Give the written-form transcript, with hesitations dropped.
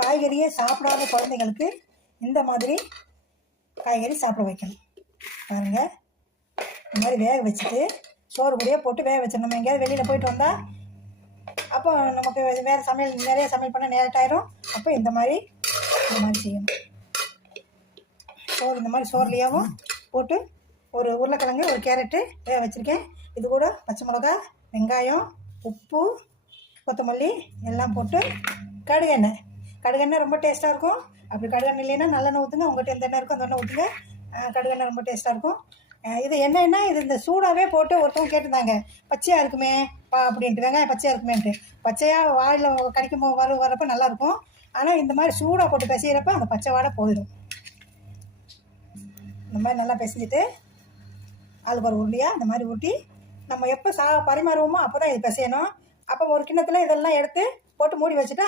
காய்கறியே சாப்பிடாத குழந்தைங்களுக்கு இந்த மாதிரி காய்கறி சாப்பிட வைக்கணும். பாருங்கள், இந்த மாதிரி வேக வச்சுட்டு சோறு கூடயே போட்டு வேக வச்சிடணும். நம்ம எங்கேயாவது வெளியில் போயிட்டு வந்தால் அப்போ நமக்கு வேறு சமையல் நிறைய சமையல் பண்ண நேரட்டாயிரும். அப்போ இந்த மாதிரி செய்யணும். சோறு இந்த மாதிரி சோறுலையாகவும் போட்டு ஒரு உருளைக்கிழங்கு, ஒரு கேரட்டு வேக வச்சுருக்கேன். இது கூட பச்சை மிளகா, வெங்காயம், உப்பு, கொத்தமல்லி எல்லாம் போட்டு கடுகெண்ணெய் ரொம்ப டேஸ்ட்டாக இருக்கும். அப்படி கடுகெண்ணெய் இல்லைன்னா நல்லெண்ணெய் ஊற்றுங்க. உங்கள்கிட்ட எந்த எண்ணெய் இருக்கோ அந்த எண்ணெய் ஊற்றுங்க. கடுகெண்ணெய் ரொம்ப டேஸ்ட்டாக இருக்கும். இது என்னென்னா இது இந்த சூடாகவே போட்டு ஒருத்தவங்க கேட்டிருந்தாங்க, பச்சையாக இருக்குமே அப்படின்ட்டு, வெங்காயம் பச்சையாக இருக்குமேன்ட்டு. பச்சையாக வாயில் கடிக்கும் வரப்போ நல்லாயிருக்கும். ஆனால் இந்த மாதிரி சூடாக போட்டு பிசைகிறப்ப அந்த பச்சை வாடை போயிடும். இந்த மாதிரி நல்லா பிசைஞ்சிட்டு ஆளுக்கு ஒரு உருளையாக இந்த மாதிரி ஊட்டி நம்ம எப்போ பரிமாறுவோமோ அப்போ தான் இது பிசையணும். அப்போ ஒரு கிண்ணத்தில் இதெல்லாம் எடுத்து போட்டு மூடி வச்சுட்டா